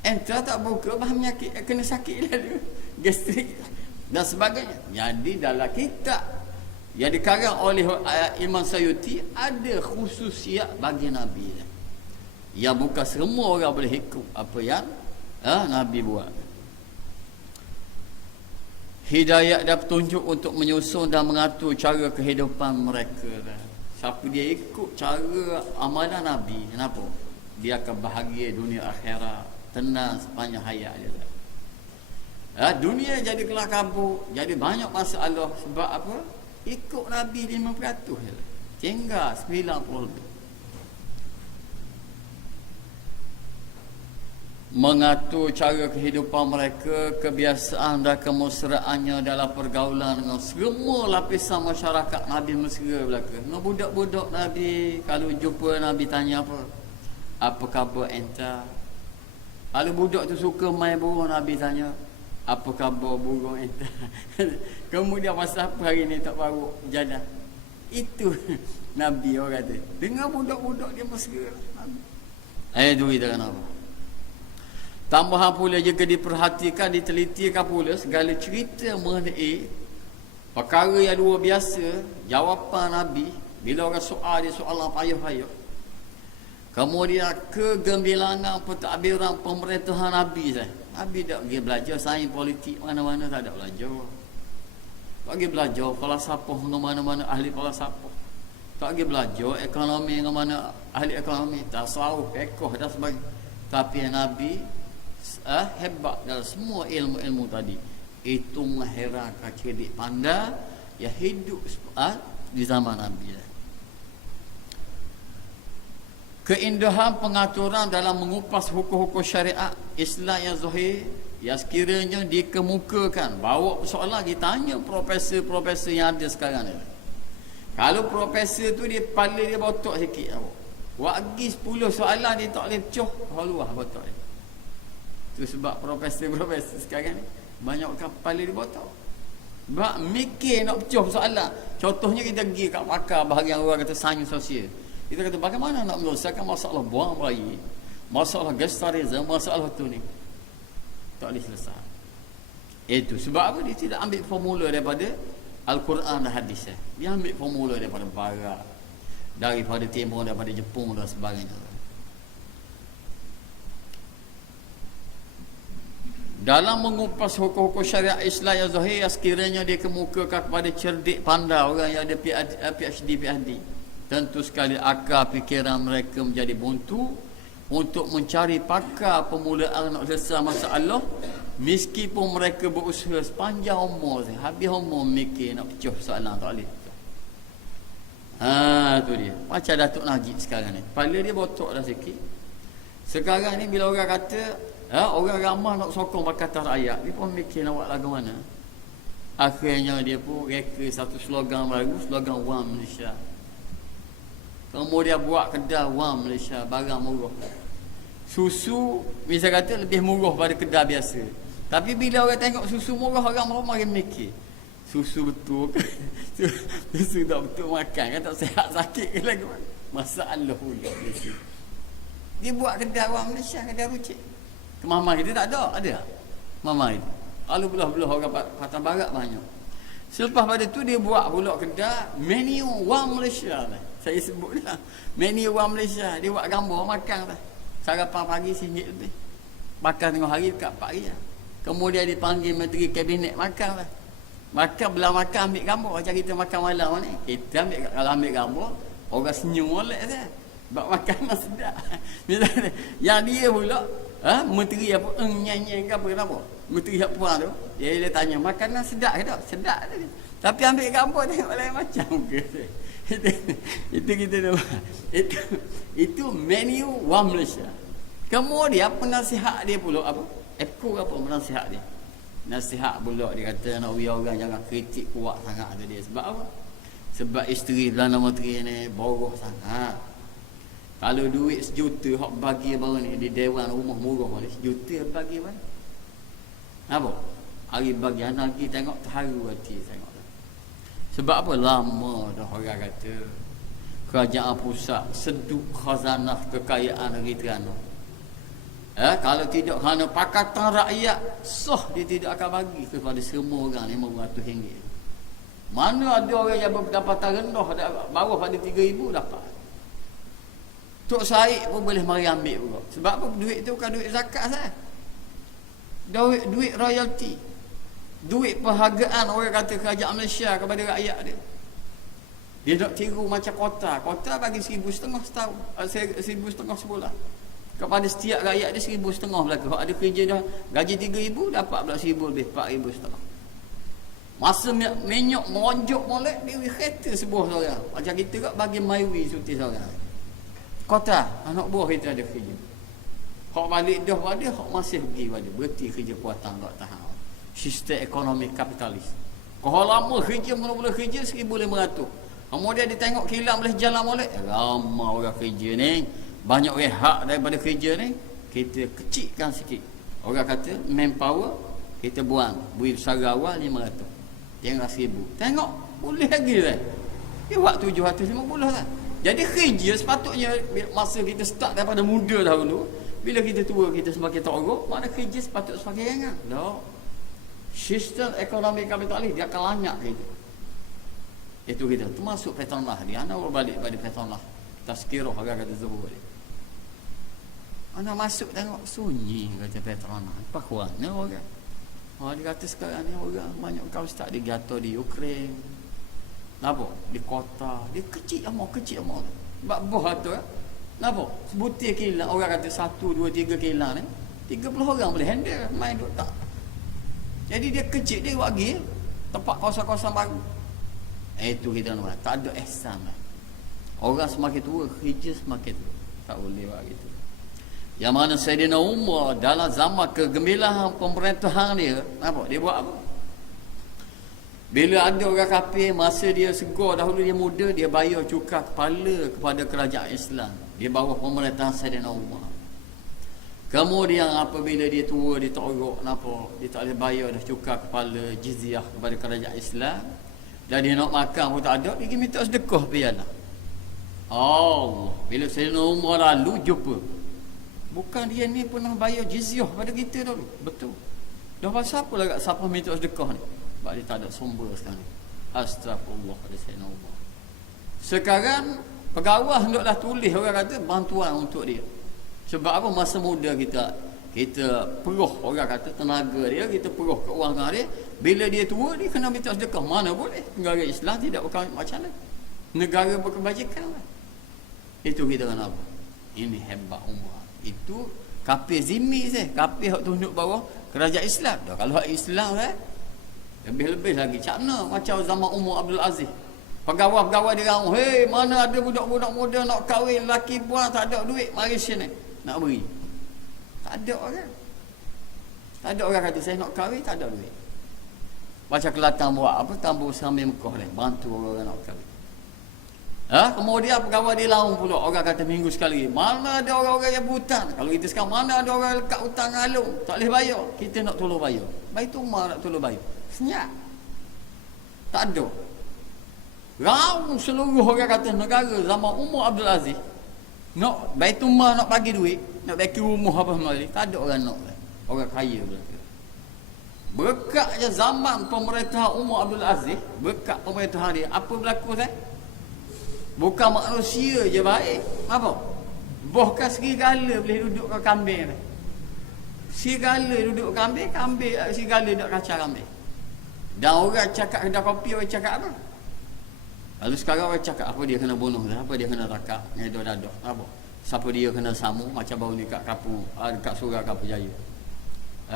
Entah tak buka, bahan penyakit, kena sakit lah dia. Gastrik dan sebagainya. Jadi dalam kitab yang dikarang oleh Imam Sayuti, ada khususiat bagi Nabi. Yang bukan semua orang boleh ikut apa yang Nabi buat. Hidayat dan petunjuk untuk menyusun dan mengatur cara kehidupan mereka. Siapa dia ikut cara amalan Nabi, kenapa? Dia akan bahagia dunia akhirat, tenang sepanjang hayat dia. Dunia jadi kelah kabut, jadi banyak masalah. Sebab apa? Ikut Nabi 5% je. Tinggal 90%. Mengatur cara kehidupan mereka, kebiasaan dan kemesraannya dalam pergaulan dengan semua lapisan masyarakat Nabi mesra belaka. Dengan budak-budak Nabi, kalau jumpa Nabi tanya apa khabar entah. Kalau budak tu suka main burung, Nabi tanya, apa khabar burung entah. Kemudian masa apa hari ni tak baru jadah. Itu Nabi orang kata. Dengan budak-budak dia mesra. Itu kita kenapa? Tambahan pula jika diperhatikan, ditelitikan pula segala cerita mengenai perkara yang luar biasa, jawapan Nabi bila orang soal dia soalan payah-payah. Kemudian kegemilangan pentadbiran pemerintahan Nabi saya. Nabi tak pergi belajar sains politik mana-mana, tak ada belajar. Tak pergi belajar falsafah dengan mana-mana ahli falsafah. Tak pergi belajar ekonomi dengan mana ahli ekonomi, tasawuf, fiqh dan sebagainya. Tapi Nabi hebat dalam semua ilmu-ilmu tadi. Itu mengherankan, cerdik pandai yang hidup di zaman Nabi. Keindahan pengaturan dalam mengupas hukum-hukum syariat Islam yang zahir, yang sekiranya dikemukakan, bawa persoalan ditanya profesor-profesor yang ada sekarang ni. Kalau profesor tu dia kepala dia botok sikit, wagi 10 soalan dia tak boleh pecoh, haluah botok dia. Itu sebab profesor-profesor sekarang ni banyak kepala dia botok. Sebab mikir nak pecoh soalan. Contohnya kita pergi kat pakar bahagian orang kata sains sosial. Kita kata bagaimana nak menyelesaikan masalah buang bayi, masalah gestarisme, masalah tu ni. Tak boleh selesai. Itu sebab apa? Dia tidak ambil formula daripada Al-Quran dan hadis. Dia ambil formula daripada barat, daripada timur, daripada Jepun dan sebagainya. Dalam mengupas hukum-hukum syariat Islam yang zahir, sekiranya dia kemukakan kepada cerdik pandai orang yang ada PhD, tentu sekali akal fikiran mereka menjadi buntu untuk mencari pakar permulaan nak selesai masalah, meskipun mereka berusaha sepanjang umur, habis umur mikir nak pecoh soalan, tak boleh. Tu dia. Macam Datuk Najib sekarang ni, kepala dia botok dah sikit. Sekarang ni bila orang kata orang ramah nak sokong Pakatan Rakyat, dia pun mikir nak buat lagu mana. Akhirnya dia pun reka satu slogan baru, slogan Wam Malaysia. Kemudian buat kedai Wam Malaysia, barang murah. Susu misal kata lebih murah pada kedai biasa. Tapi bila orang tengok susu murah, orang ramai mikir, susu betul ke? Susu tak betul makan kan, tak sihat sakit ke lagu. Masalah pula Malaysia. Dia buat kedai Wam Malaysia, kedai rucik. Mama kita tak ada. Mama itu. Kalau belah-belah orang Patang Barat banyak. Selepas pada tu dia buat pula kedai menu Wam Malaysia lah. Saya sebut lah. Menu Wam Malaysia. Dia buat gambar makan lah. Sarapan pagi RM1 lebih. Makan tengah hari dekat RM4 lah. Kemudian dipanggil Menteri Kabinet makan lah. Makan belah makan ambil gambar. Macam kita makan malam ni. Kita kalau ambil gambar, orang senyum molek saya. Sebab makanan sedap. Misalnya, yang dia pula menteri apa nyanyi ke apa kenapa? Menteri apa tu? Dia tanya makanan sedap ke tak? Sedap tadi. Tapi ambil gambar tengok lain macam ke. Itu kita dah. Itu menu Wam Malaysia. Kemudian penasihat dia pula apa? Ekor apa penasihat dia? Nasihat pula dia kata nak biar orang jangan kritik kuat sangat tu dia. Sebab apa? Sebab isteri Perdana Menteri ni boros sangat. Kalau duit RM1 hak bagi baru ni di Dewan Rumah Murah ni RM1 bagi mana? Apa? Hari bagi anak lagi tengok terharu hati tengok. Sebab apa? Lama dah orang kata kerajaan pusat seduk khazanah kekayaan negeri Terengganu. Kalau tidak kerana pakatan rakyat, dia tidak akan bagi kepada semua orang RM500. Mana ada orang yang berpendapatan rendah bawah pada RM3,000 dapat. Tok Said pun boleh mari ambil juga. Sebab apa? Duit tu bukan duit zakat sah. Duit royalty. Duit perhargaan orang kata kerajaan Malaysia kepada rakyat dia. Dia nak tiru macam kota. Kota bagi 1,500 setahun, 1,500 sebulan. Kepada setiap rakyat dia 1,500 belaka. Kalau ada kerja dah gaji 3,000, dapat pula 1,000 lebih, 4,500. Masa minyak meronjok molek, dia kereta sebuah seorang. Macam kita kat bagi maiwi suti seorang. Kota, anak buah kita ada kerja. Hak balik dah pada, hak masih pergi pada. Berarti kerja kuatan tak tahan. Sistem ekonomi kapitalis. Kalau lama kerja, mula-mula kerja 1,500. Kemudian dia tengok kilang boleh jalan molek. Ramai orang kerja ni. Banyak hak daripada kerja ni. Kita kecilkan sikit. Orang kata manpower kita buang. Beri besar awal 500. Jangan 1,000. Tengok boleh lagi lah. Dia buat 750 lah. Jadi kerja sepatutnya masa kita start daripada muda dahulu. Bila kita tua kita semakin teruk. Mana kerja sepatutnya semakin ringan. Tak. Sistem ekonomi kapitalis dia akan lanyak kita. Itu kita. Itu masuk Petronlah. Dia anak balik pada Petronlah. Tazkirah agak kata Zuhur dia. Anak masuk tengok sunyi kata Petronlah. Apa kuatnya orang. Dia kata sekarang ni orang banyak kau ustaz dia jatuh di Ukraine. Napa? Di kota. Dia kecil amat. Sebab boh tu napa? Sebutir kilang orang kata 1, 2, 3 kilang ni 30 orang boleh handle main duk tak. Jadi dia kecil dia bagi tempat kosong-kosong baru. Itu kita nak. Tak ada ihsan lah. Orang semakin tua kerja semakin tua. Tak boleh buat gitu. Yang mana Sayyidina Umar dalam zaman kegemilangan pemerintahan dia, apa? Dia buat apa? Bila ada orang kafir, masa dia segar dahulu dia muda, dia bayar cukai kepala kepada kerajaan Islam. Dia bawa pemerintahan Sayyidina Umar. Kemudian apabila dia tua, dia tak urut, kenapa? Dia tak boleh bayar dah cukai kepala jizyah kepada kerajaan Islam. Dan dia nak makan pun tak ada, dia pergi minta sedekah piala. Allah, bila Sayyidina Umar lalu jumpa. Bukan dia ni pernah bayar jizyah pada kita dulu. Betul. Dah pasal apa lah siapa minta sedekah ni? Sebab dia tak ada sumber sekarang. Astagfirullah pada Sayyidina Umar. Sekarang pegawai hendaklah tulis orang kata bantuan untuk dia. Sebab apa? Masa muda kita peruh orang kata tenaga dia, kita peruh keuangan dia. Bila dia tua dia kena minta sedekah. Mana boleh? Negara Islam tidak bukan macam mana. Negara berkebajikan lah. Itu kita kena apa? Ini hebat Umar. Itu kafir zimmi saya. Kafir hak tunduk bawah kerajaan Islam. Dah kalau hak Islam lebih-lebih lagi. Macam mana? Macam zaman Umar Abdul Aziz. Pegawai-pegawai dia kata, "Hei, mana ada budak-budak muda nak kahwin, lelaki buang tak ada duit, mari sini nak beri." Tak ada orang. Tak ada orang kata saya nak kahwin, tak ada duit. Macam Kelantan buat apa? Tambur Sambil Mekah ni, bantu orang nak kahwin. Kemudian pegawai dia laung pula. Orang kata minggu sekali. Mana ada orang-orang yang berhutang? Kalau kita sekarang, mana ada orang lekat hutang ngalung, tak boleh bayar. Kita nak tolong bayar. Baitummal nak tolong bayar. Senyap. Tak ada. Raung seluruh orang kata negara zaman Umar Abdul Aziz. Nak Baitummal nak bagi duit, nak bagi rumah apa semua. Tak ada orang nak. Orang kaya berarti. Berkat je zaman pemerintahan Umar Abdul Aziz, berkat pemerintahan dia, apa berlaku saya? Bukan manusia je baik. Apa? Bahkan serigala boleh duduk ke kambing. Serigala duduk ke kambing, serigala duduk kacau kambing. Dan orang cakap kedai kopi, orang cakap apa? Lalu sekarang orang cakap apa dia kena bunuh, apa dia kena rakak, ngedo dadah, apa? Siapa dia kena samu, macam baru ni kat Kapu, dekat Surau Kapu Jaya.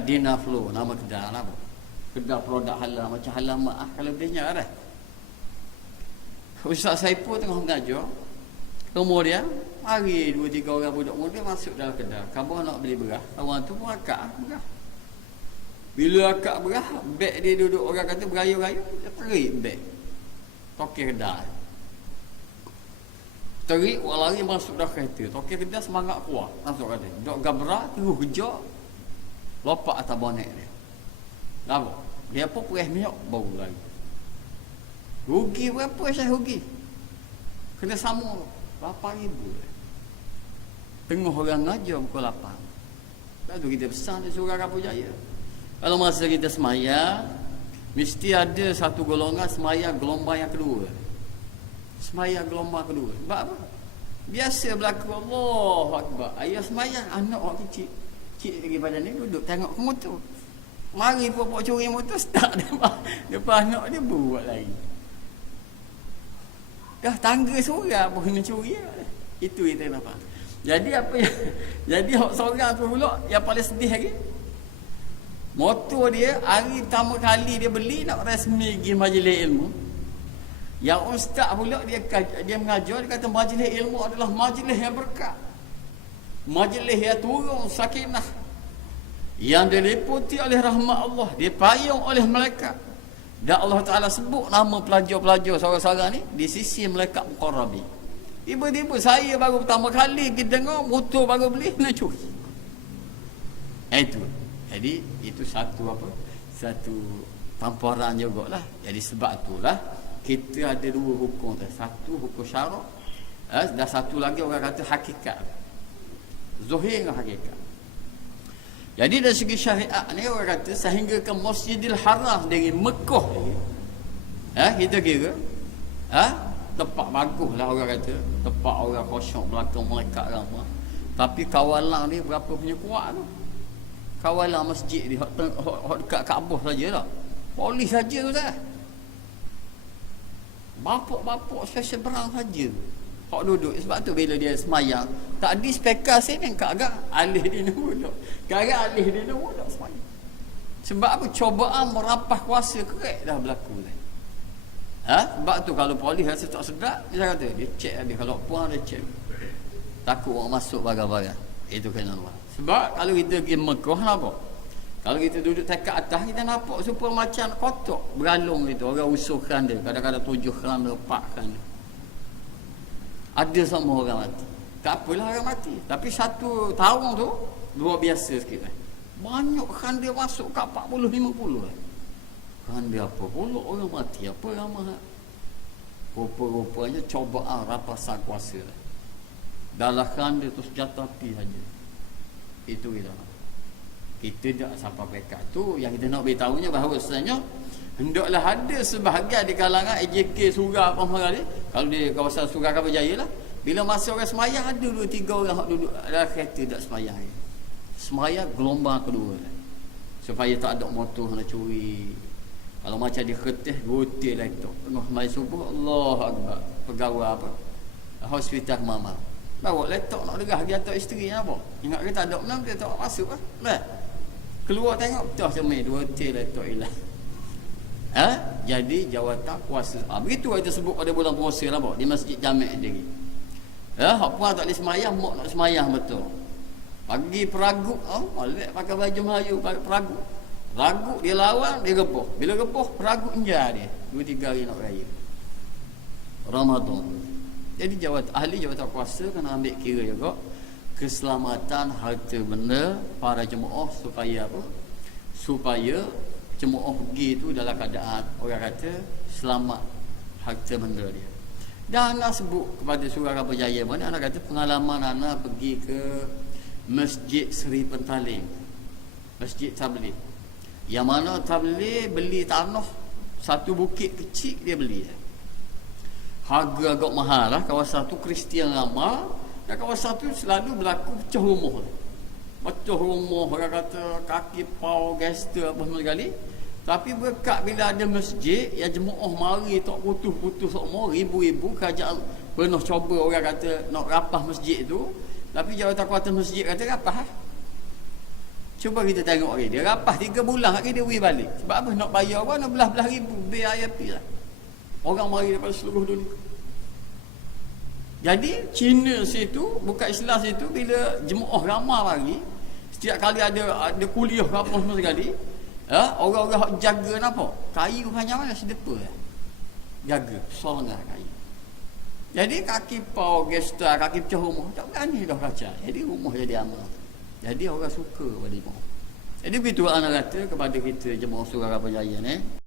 Dina Flow, nama kedai apa? Kedai produk halal, macam halal maaf kalau belinya ada. Ustaz Saipul tengah mengajar. Kemudian mari 2-3 orang budak muda masuk dalam kedai. Kamu nak beli beras, orang tu pun akak beras. Bila akak beras, beg dia duduk orang kata berayu-rayu, dia terik beg. Tokek kedai. Terik orang lari masuk dah kereta. Tokek kedai semangat kuat. Masuk kata. Dok gabra terus kejak. Lopak atas bonet dia. Kenapa? Dia pun perih minyak baru lagi. Rugi berapa saya rugi? Kena sama 8,000. Tengah orang ngajar pukul 8. Lalu kita pesan di Surah Kapujaya. Kalau masa kita semayang, mesti ada satu golongan semayang gelombang yang kedua. Semayang gelombang kedua. Sebab apa? Biasa berlaku Allahu Akbar. Ayah semayang, anak orang kecil. Cik lagi badan ni duduk tengok ke motor. Mari pokok curi motor, start depan anak dia buat lagi. Dah tangga seorang pun kena curi lah. Itu kita nampak. Jadi apa yang jadi hak seorang tu pula yang paling sedih lagi. Motor dia hari pertama kali dia beli nak rasmi pergi majlis ilmu. Yang ustaz pula dia mengajar, dia kata majlis ilmu adalah majlis yang berkat. Majlis yang turun sakinah. Yang diliputi oleh rahmat Allah, dipayung oleh malaikat. Dan Allah Ta'ala sebut nama pelajar-pelajar seorang-seorang ni di sisi malaikat muqarrabin. Tiba-tiba saya baru pertama kali kita dengar motor baru beli nak curi. Itu. Jadi itu satu apa? Satu tamparan jugalah. Jadi sebab itulah kita ada dua hukum tu. Satu hukum syarak, dan satu lagi orang kata hakikat. Zahir dengan hakikat. Jadi dari segi syariat ni orang kata sehingga ke Masjidil Haram dari Mekah lagi. Kita kira tempat bagus lah orang kata. Tempat orang khusyuk belakang malaikat ramah. Tapi kawalan ni berapa punya kuat tu. Kawalan masjid ni hak dekat Kaabah saja lah. Polis saja tu dah. Bapak-bapak seberang saja. Hak duduk. Sebab tu bila dia semayang, tak ada spekar sini agak alih dia duduk. Agak alih dia duduk semayang. Sebab apa? Cobaan merampas kuasa kerek dah berlaku dah. Sebab tu kalau polis rasa tak sedap, dia kata dia cek dia, kalau puan dia cek. Takut orang masuk barang-barang. Itu kena Allah. Sebab kalau kita pergi Mekah nampak. Kalau kita duduk dekat atas, kita nampak supaya macam kotak beralung itu. Orang usulkan dia, kadang-kadang 7 kerana 4 kerana. Ada semua orang mati. Tak apalah orang mati. Tapi satu tahun tu luar biasa sikit. Banyak kan dia masuk kat 40-50 lah. Kan dia apa pula orang mati. Apa ramah. Rupa-rupanya cobaan rapasan kuasa lah. Dalam kan dia tu senjata api saja. Itu kita nak. Kita tak sampai pekat tu. Yang kita nak beritahunya bahawa sebenarnya hendaklah ada sebahagian di kalangan AJK Surah apa ni. Kalau di kawasan Surah Kapujaya lah, bila masa orang semayang ada 2-3 orang yang duduk dalam kereta tak semayang. Semayang gelombang kedua lah. Supaya tak ada motor nak curi. Kalau macam di kertas 2 hotel lah tu. Tengah semayang subuh, Allah Akbar. Pegawai apa? Hospital Mama. Bawa laptop nak degah dia atas isteri apa? Ingat kita tak ada menang, dia tak masuk lah. Keluar tengok, betul cermin 2 hotel laptop hilang. Jadi jawatan kuasa. Begitu kita sebut pada bulan puasa lah di Masjid Jami' sendiri. Hak puan tak boleh semayang, mak nak semayang betul. Pagi peraguk, balik pakai baju Melayu, peraguk. Peraguk dia lawan, dia rebuh. Bila rebuh, peraguk enjar dia. 2-3 hari nak raya. Ramadan. Jadi ahli jawatan kuasa kena ambil kira juga keselamatan harta benda para jemaah supaya apa? Supaya jemaah pergi tu dalam keadaan orang kata selamat harta benda dia. Dan anak sebut kepada Surah Kapujaya mana anak kata pengalaman anak pergi ke Masjid Seri Pentaling, Masjid Tabligh. Yang mana Tabligh beli tanah satu bukit kecil dia beli. Harga agak mahal lah. Kawasan tu Kristian ramah. Dan kawasan tu selalu berlaku pecah rumah. Pecah rumah orang kata kaki pau gangster apa semua sekali. Tapi berkat bila ada masjid yang jemaah mari tak putus-putus semua, ribu-ribu kerajaan pernah cuba orang kata nak rapah masjid tu. Tapi jawatan kuasa masjid kata rapah. Cuba kita tengok dia rapah 3 bulan lagi dia beri balik. Sebab apa? Nak bayar apa? Nak belah-belah ribu biar IAP lah. Orang mari daripada seluruh dunia. Jadi Cina situ, bukan Islam situ, bila jemaah ramai mari, setiap kali ada kuliah apa semua sekali, orang-orang jaga apa? Kayu hanya mana sedepa jaga, besar kayu. Jadi kaki pau gesta, kaki pecah rumah tak berani dah kaca. Jadi rumah jadi amal. Jadi orang suka pada rumah. Jadi begitu anak kata kepada kita jemaah Surah Kapujaya ni.